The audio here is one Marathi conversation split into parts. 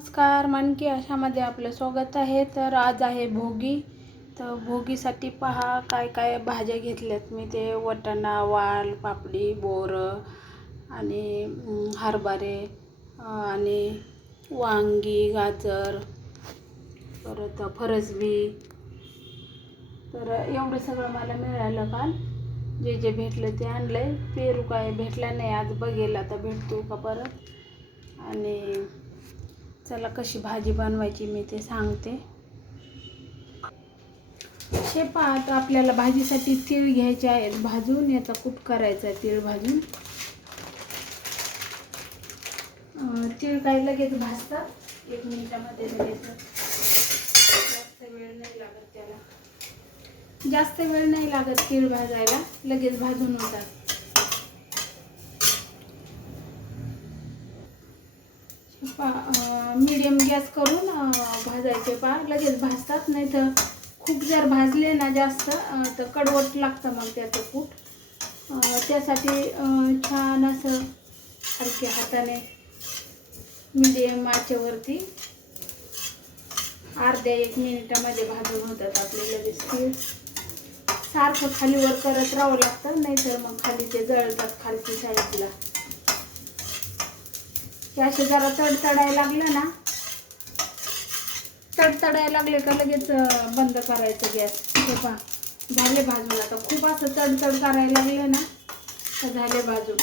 नमस्कार मनकी अशामध्ये आपलं स्वागत आहे. तर आज आहे भोगी. तर भोगीसाठी पहा काय काय भाज्या घेतल्यात. मी ते वटाणा वाल पापडी बोरं आणि हरभरे आणि वांगी गाजर परत फरसबी. तर एवढं सगळं मला मिळालं काल. जे जे भेटलं ते आणलं आहे पेरू काय भेटला नाही आज बघेल. आता भेटतो का परत? आणि चला कशी भाजी बनवायची मी ते सांगते. शेपात आता आपल्याला भाजीसाठी तीळ घ्यायचे आहेत भाजून. याचा कूट करायचा आहे तीळ भाजून. तीळ काय लगेच भाजतात? एक मिनिटामध्ये लगेच. जास्त वेळ नाही लागत त्याला. जास्त वेळ नाही लागत तीळ भाजायला. लगेच भाजून होतात. मीडियम गॅस करून भाजायचे. पा लगेच भाजतात नाही तर खूप जर भाजले ना जास्त तर कडवट लागतं मग त्याचं कूट. त्यासाठी छान असं हलक्या हाताने मीडियम आचेवरती अर्ध्या एक मिनिटामध्ये भाजून होतात आपले लगेच तीळ. सारखं खालीवर करत राहावं लागतं नाहीतर मग खाली ते जळतात खालची साईडला हे असे जरा तडतडायला लागलं ना तडतडायला लागले का लगेच बंद करायचं गॅस. हे पहा झाले भाजून आता. खूप असं तडतड करायला लागलं ना तर झाले भाजून.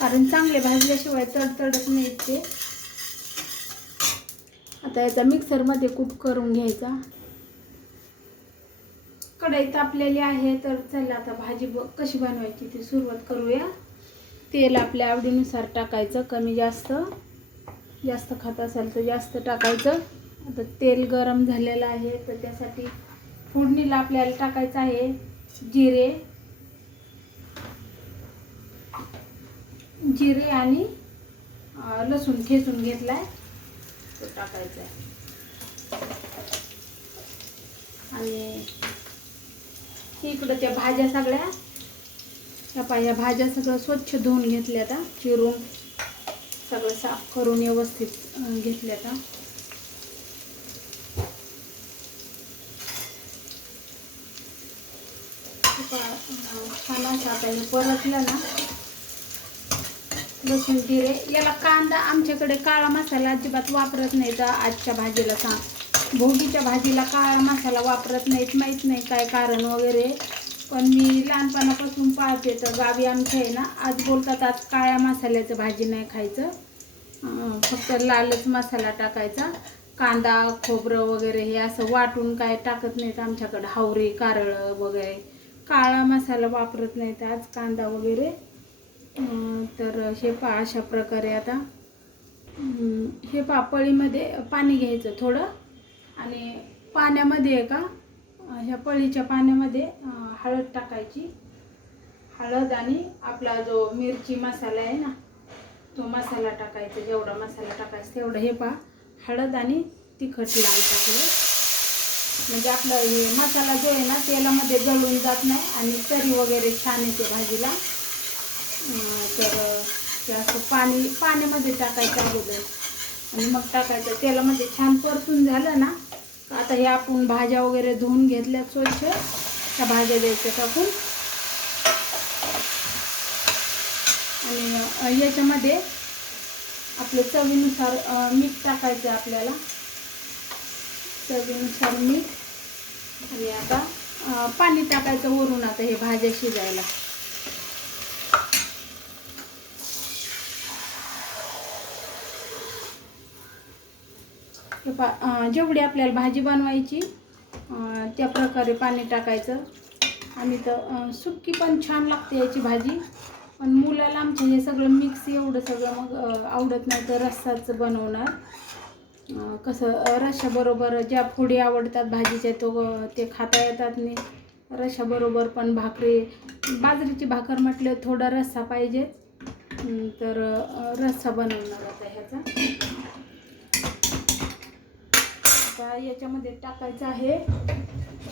कारण चांगले भाजल्याशिवाय तडतडत नाहीत ते. आता याचा मिक्सरमध्ये कूट करून घ्यायचा. कढई तापलेली आहे तर चला आता भाजी कशी बनवायची ती सुरुवात करूया. तेल आपल्या आवडीनुसार टाकायचं कमी जास्त जास्त खात असाल तर जास्त टाकायचं. आता तेल गरम झालेलं आहे तर त्यासाठी फोडणीला आपल्याला टाकायचं आहे जिरे. जिरे आणि लसूण ठेचून घेतलाय. तो टाकायचा आहे. आणि इकडं त्या भाज्या सगळ्या ह्या पा ह्या भाज्या सगळं स्वच्छ धुवून घेतल्या आता. चिरून सगळं साफ करून व्यवस्थित घेतल्या आता. छान असं आता हे परतलं ना. लसूण जिरे याला कांदा आमच्याकडे काळा मसाला अजिबात वापरत नाही तर आजच्या भाजीला सांग. भोगीच्या भाजीला काळा मसाला वापरत नाहीत माहीत नाही काय कारण वगैरे. पण मी लहानपणापासून पाहते तर गावी आमच्या आहे ना आज बोलतात आज काळ्या मसाल्याचं भाजी नाही खायचं. फक्त लालच मसाला टाकायचा. कांदा खोबरं वगैरे हे असं वाटून काय टाकत नाहीत आमच्याकडं. हावरी कारळं वगैरे. काळा मसाला वापरत नाहीत आज कांदा वगैरे. तर हे पा अशा प्रकारे आता. हे पापळीमध्ये पाणी घ्यायचं थोडं. आणि पाण्यामध्ये आहे का ह्या पळीच्या पाण्यामध्ये हळद टाकायची. हळद आणि आपला जो मिरची मसाला आहे ना तो मसाला टाकायचा जेवढा मसाला टाकायचा तेवढं. हे पहा हळद आणि तिखट लाल टाकलं. म्हणजे आपलं हे मसाला जो आहे ना तेलामध्ये जळून जात नाही आणि तरी वगैरे छान येते भाजीला. तर ते असं पाणी पाण्यामध्ये टाकायचं अगोदर. आणि मग टाकायचं. तेलामध्ये छान परतून झालं ना आता हे आपण भाज्या वगैरे धुवून घेतल्या स्वच्छ. त्या भाज्या द्यायच्या टाकून. आणि याच्यामध्ये आपलं चवीनुसार मीठ टाकायचं आहे आपल्याला. चवीनुसार मीठ. आणि आता पाणी टाकायचं वरून आता हे भाज्या शिजायला. पा जेवढी आपल्याला भाजी बनवायची त्या प्रकारे पाणी टाकायचं. आणि तर सुक्की पण छान लागते याची भाजी. पण मुलाला आमच्या हे सगळं मिक्स एवढं सगळं मग आवडत नाही तर रस्साचं बनवणार. कसं रशाबरोबर ज्या फोडी आवडतात भाजीच्या तो ते खाता येतात नाही. रशाबरोबर पण भाकरी बाजरीची भाकर म्हटलं थोडा रस्सा पाहिजे. तर रस्सा बनवणार आता ह्याचा. आता याच्यामध्ये टाकायचं आहे.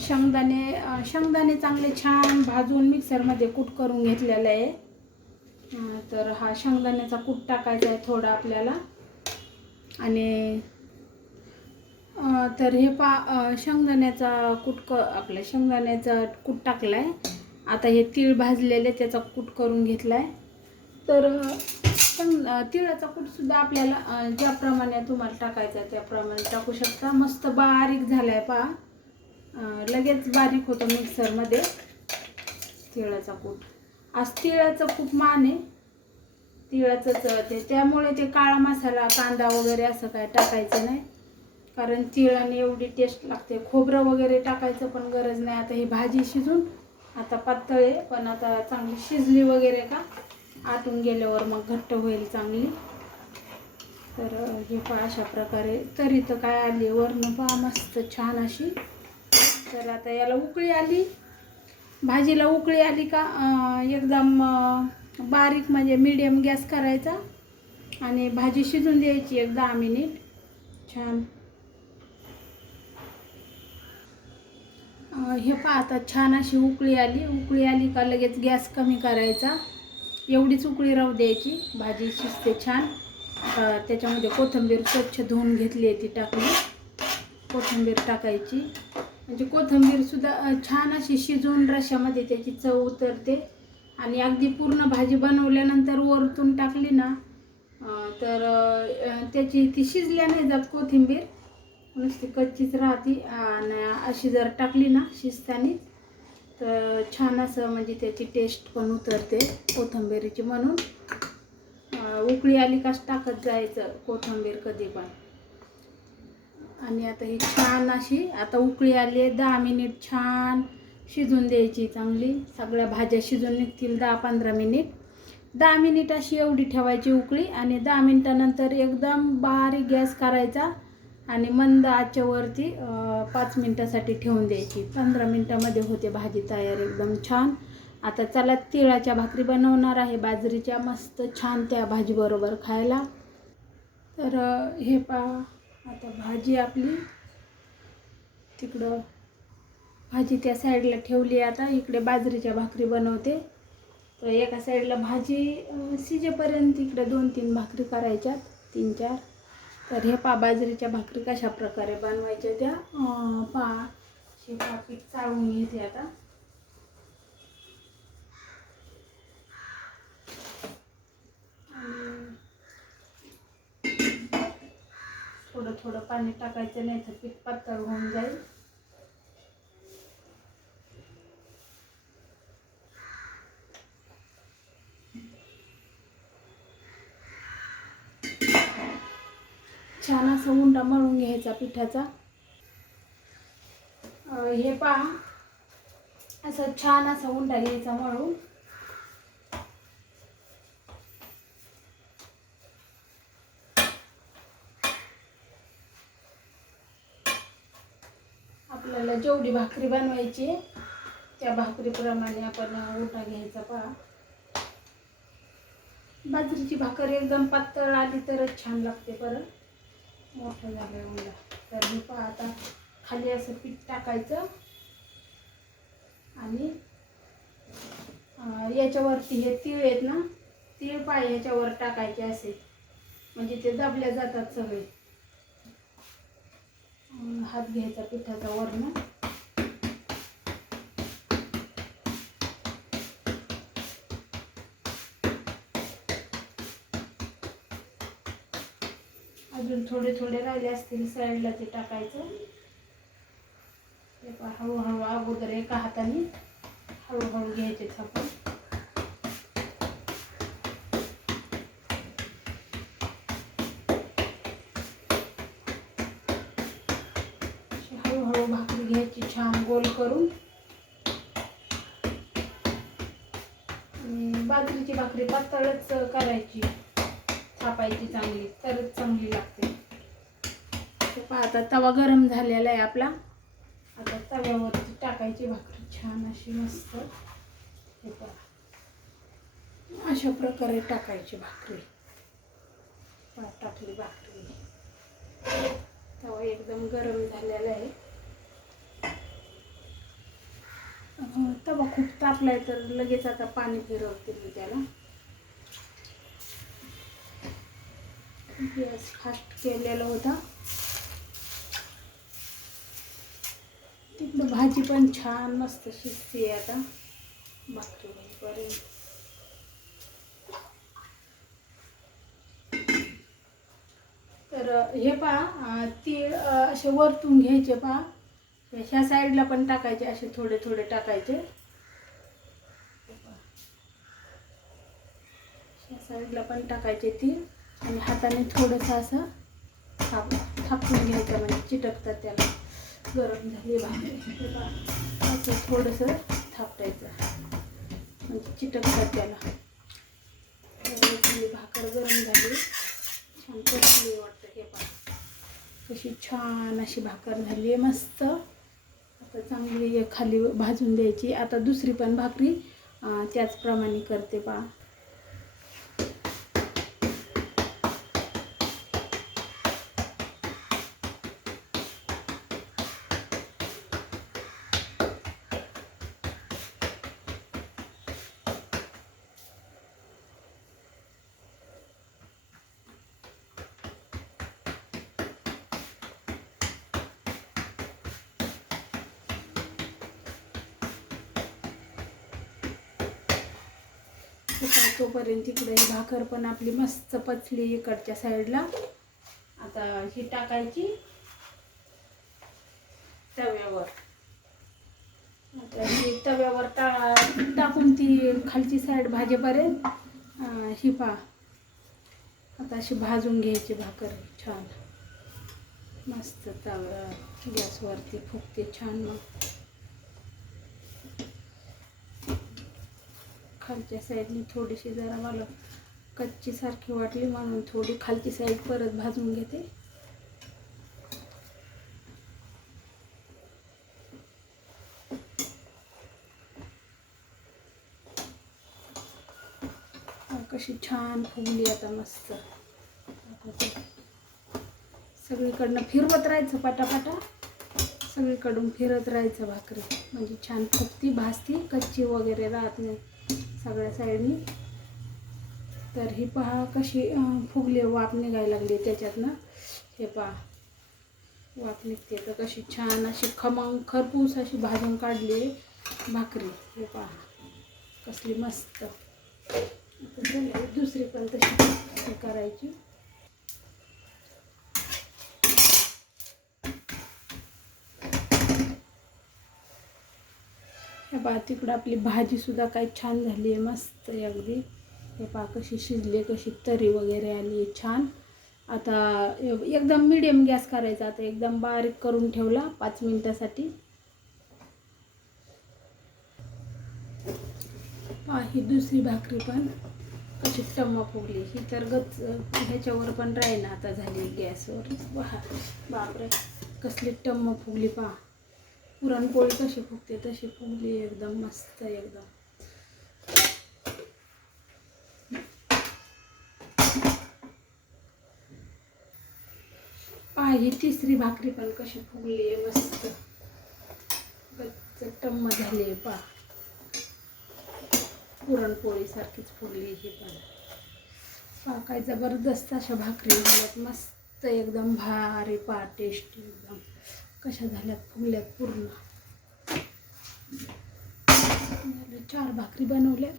शेंगदाणे शेंगदाणे चांगले छान भाजून मिक्सरमध्ये कूट करून घेतलेलं आहे. तर हा शेंगदाण्याचा कूट टाकायचा आहे थोडा आपल्याला. आणि तर हे पा शेंगदाण्याचा कूट क आपल्या शेंगदाण्याचा कूट टाकला आहे आता हे तीळ भाजलेले त्याचा कूट करून घेतला आहे तर पण तिळाचा कूटसुद्धा आपल्याला ज्याप्रमाणे तुम्हाला टाकायचा त्याप्रमाणे टाकू शकता. मस्त बारीक झाला आहे पहा लगेच बारीक होतो मिक्सरमध्ये तिळाचा कूट. आज तिळाचं खूप मान आहे. तिळाचंच ते त्यामुळे ते काळा मसाला कांदा वगैरे असं काय टाकायचं नाही. कारण तिळाने एवढी टेस्ट लागते. खोबरं वगैरे टाकायचं पण गरज नाही. आता ही भाजी शिजून आता पातळ आहे पण आता चांगली शिजली वगैरे का? आतून गेल्यावर मग घट्ट होईल चांगली. तर हे पहा अशा प्रकारे. तरी तर काय आली? वरनं पहा मस्त छान अशी. तर आता याला उकळी आली. भाजीला उकळी आली का एकदम बारीक म्हणजे मीडियम गॅस करायचा आणि भाजी शिजून द्यायची एक दहा मिनिट. छान. हे पहा आता छान अशी उकळी आली. उकळी आली का लगेच गॅस कमी करायचा. एवढीच उकळी राहू द्यायची. भाजी शिजते छान. त्याच्यामध्ये कोथिंबीर स्वच्छ धुवून घेतली आहे ती टाकली कोथिंबीर टाकायची. म्हणजे कोथिंबीरसुद्धा छान अशी शिजवून रश्यामध्ये त्याची चव उतरते. आणि अगदी पूर्ण भाजी बनवल्यानंतर वरतून टाकली ना तर त्याची ती शिजल्या नाही जात कोथिंबीर. नुसती कच्चीच राहते. आणि अशी जर टाकली ना शिजतानीच तर छान असं म्हणजे त्याची टेस्ट पण उतरते कोथिंबीरीची म्हणून. उकळी आली कास टाकत जायचं कोथिंबीर कधी पण. आणि आता ही छान अशी आता उकळी आली आहे दहा मिनिट छान शिजून द्यायची चांगली. सगळ्या भाज्या शिजून निघतील दहा पंधरा मिनिट दहा मिनिट अशी एवढी ठेवायची उकळी आणि दहा मिनिटानंतर एकदम बारीक गॅस करायचा. आणि मंद आचेवरती पाच मिनटासाठी ठेवून द्यायची. पंधरा मिनटामध्ये होते भाजी तयार एकदम छान. आता चला तिळाच्या भाकरी बनवणार आहे. बाजरीच्या मस्त छान त्या भाजीबरोबर खायला. तर हे पहा आता भाजी आपली. तिकडं भाजी त्या साईडला ठेवली आता. इकडे बाजरीच्या भाकरी बनवते. तर एका साईडला भाजी शिजेपर्यंत इकडे दोन तीन भाकरी करायच्यात. तीन चार तर हे पा बाजरीच्या भाकरी कशा प्रकारे बनवायच्या त्या पा हे पीठ चाळून घेते आता. थोडं थोडं पाणी टाकायचं नाही तर पीठ पातळ होऊन जाईल छान असं उंडा मळून घ्यायचा पिठाचा. हे पहा. असं छान असा उंडा घ्यायचा मळून. आपल्याला जेवढी भाकरी बनवायची त्या भाकरीप्रमाणे आपण उंडा घ्यायचा पहा. बाजरीची भाकर एकदम पातळ आली तरच छान लागते परत. मोठं झालं आहे तर मी पहा आता खाली असं पीठ टाकायचं. आणि याच्यावरती हे तीळ आहेत ना तीळ पाय याच्यावर टाकायचे असे. म्हणजे ते दाबल्या जातात सगळे. हात घ्यायचा पिठाचा वरनं अजून थोडे थोडे राहिले असतील साईडला ते टाकायचं. ते हळूहळू अगोदर एका हाताने हळूहळू घ्यायचे थापून हळूहळू भाकरी घ्यायची छान गोल करून. बाजरीची भाकरी पातळच करायची. थापायची चांगली तरच चांगली लागते. आता तवा गरम झालेला आहे आपला. आता तव्यावरती टाकायची भाकरी छान अशी मस्त. हे पहा. अशा प्रकारे टाकायची भाकरी. टाकली भाकरी. तवा एकदम गरम झालेला आहे. तवा खूप तापलाय तर लगेच आता पाणी फिरवते मी त्याला. गॅस फास्ट केलेला होता. तिकडं भाजी पण छान मस्त शिजते आता. भाकरी होईपर्यंत तर हे पहा तीळ असे वरतून घ्यायचे पहा. ह्या साईडला पण टाकायचे असे थोडे थोडे टाकायचे. ह्या साईडला पण टाकायचे तीळ आणि हाताने थोडंसं असं थाप थापून घ्यायचं म्हणजे चिटकतात त्याला. गरम झाली भाकरी असं थोडंसं थापटायचं. म्हणजे चिटकतात त्याला. भाकर गरम झाली. छान कसली वाटतं हे पहा कशी छान अशी भाकर झाली आहे मस्त. आता चांगली खाली भाजून द्यायची. आता दुसरी पण भाकरी त्याचप्रमाणे करते पहा आता तोपर्यंत तिकडे ही भाकर पण आपली मस्त पचली इकडच्या साईडला. आता ही टाकायची तव्यावर. आता ही तव्यावर टा टाकून ती खालची साईड भाजेपर्यंत ही पा आता अशी भाजून घ्यायची भाकर छान. मस्त तव्या गॅसवरती फुगते छान मग. खालच्या साईडने थोडीशी जरा मला कच्ची सारखी वाटली म्हणून थोडी खालची साईड परत भाजून घेते. कशी छान फुगली आता मस्त. सगळीकडनं फिरवत राहायचं पाटापाटा. सगळीकडून फिरत राहायचं भाकरी. म्हणजे छान फुगती भाजती कच्ची वगैरे राहत नाही. सगळ्या साईडनी. तर ही पहा कशी फुगली वाफ निघायला लागली त्याच्यातनं. हे पहा वाफ निघते. तर कशी छान अशी खमंग खरपूस अशी भाजून काढली भाकरी. हे पहा कसली मस्त. दुसरी पण तशी करायची. पहा तिकडं आपली भाजीसुद्धा काय काही छान झाली आहे मस्त आहे अगदी. हे पहा कशी शिजली कशी तरी वगैरे आली आहे छान. आता एकदम मिडियम गॅस करायचा आता एकदम बारीक करून ठेवला पाच मिनटासाठी. पहा ही दुसरी भाकरी पण कशी टम्मा फुगली ही तर गच ह्याच्यावर पण राहीना आता झाली गॅसवर. बापरे. कसली टम्म फुगली पहा. पुरणपोळी कशी फुगते तशी फुगली एकदम मस्त एकदम. पाहिजे ही तिसरी भाकरी पण कशी फुगली आहे मस्त. टम्म झाली आहे पहा. पुरणपोळी सारखीच फुगली ही पण. पा काय जबरदस्त अशा भाकरी झाल्यात. मस्त एकदम भारी पा टेस्टी एकदम. कशा झाल्यात फुगल्यात पूर्ण झालं, चार भाकरी बनवल्या.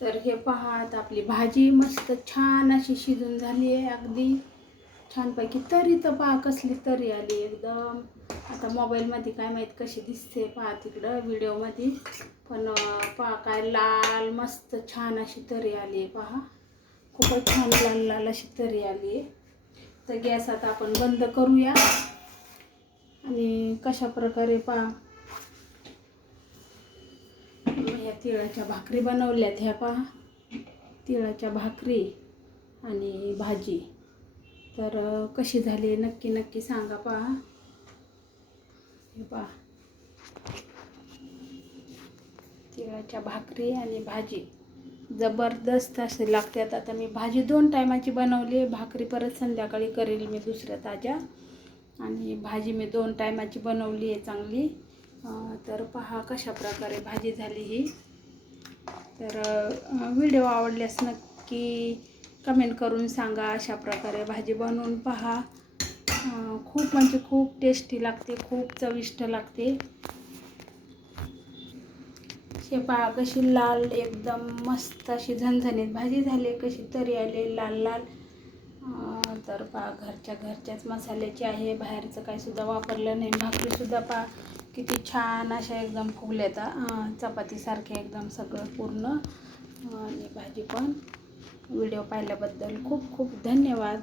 तर हे पहा आता आपली भाजी मस्त छान अशी शिजून झाली आहे अगदी. छानपैकी तरी तर पहा कसली तरी आली एकदम. आता मोबाईलमध्ये काय माहीत कशी दिसते पहा तिकडं व्हिडिओमध्ये. पण पहा काय लाल मस्त छान अशी तरी आली आहे पहा. खूपच छान लाल लाल अशी तरी आली आहे. तर गॅस आता आपण बंद करूया. आणि कशा प्रकारे पहा. ह्या तिळाच्या भाकरी बनवल्यात ह्या पहा. तिळाच्या भाकरी आणि भाजी. तर कशी झाली नक्की नक्की सांगा पहा. हे पहा. तिळाच्या भाकरी आणि भाजी. जबरदस्त असे लागतात. आता मी भाजी दोन टायमाची बनवली. भाकरी परत संध्याकाळी करेल मी दुसऱ्या ताज्या. आणि भाजी मी दोन टायमाची बनवली आहे चांगली. तर पहा कशा प्रकारे भाजी झाली ही. तर व्हिडिओ आवडल्यास नक्की कमेंट करून सांगा अशा प्रकारे भाजी बनवून पहा. खूप म्हणजे खूप टेस्टी लागते खूप चविष्ट लागते. हे पहा कशी लाल एकदम मस्त अशी झणझणीत भाजी झाली कशी तरी आली लाल लाल. तर पहा घरच्या घरच्याच मसाल्याची आहे. बाहेरचं काहीसुद्धा वापरलं नाही. भाकरीसुद्धा पहा किती छान अशा एकदम फुगल्यात चपातीसारखे एकदम सगळं पूर्ण. आणि भाजी पण. व्हिडिओ पाहिल्याबद्दल खूप खूप धन्यवाद.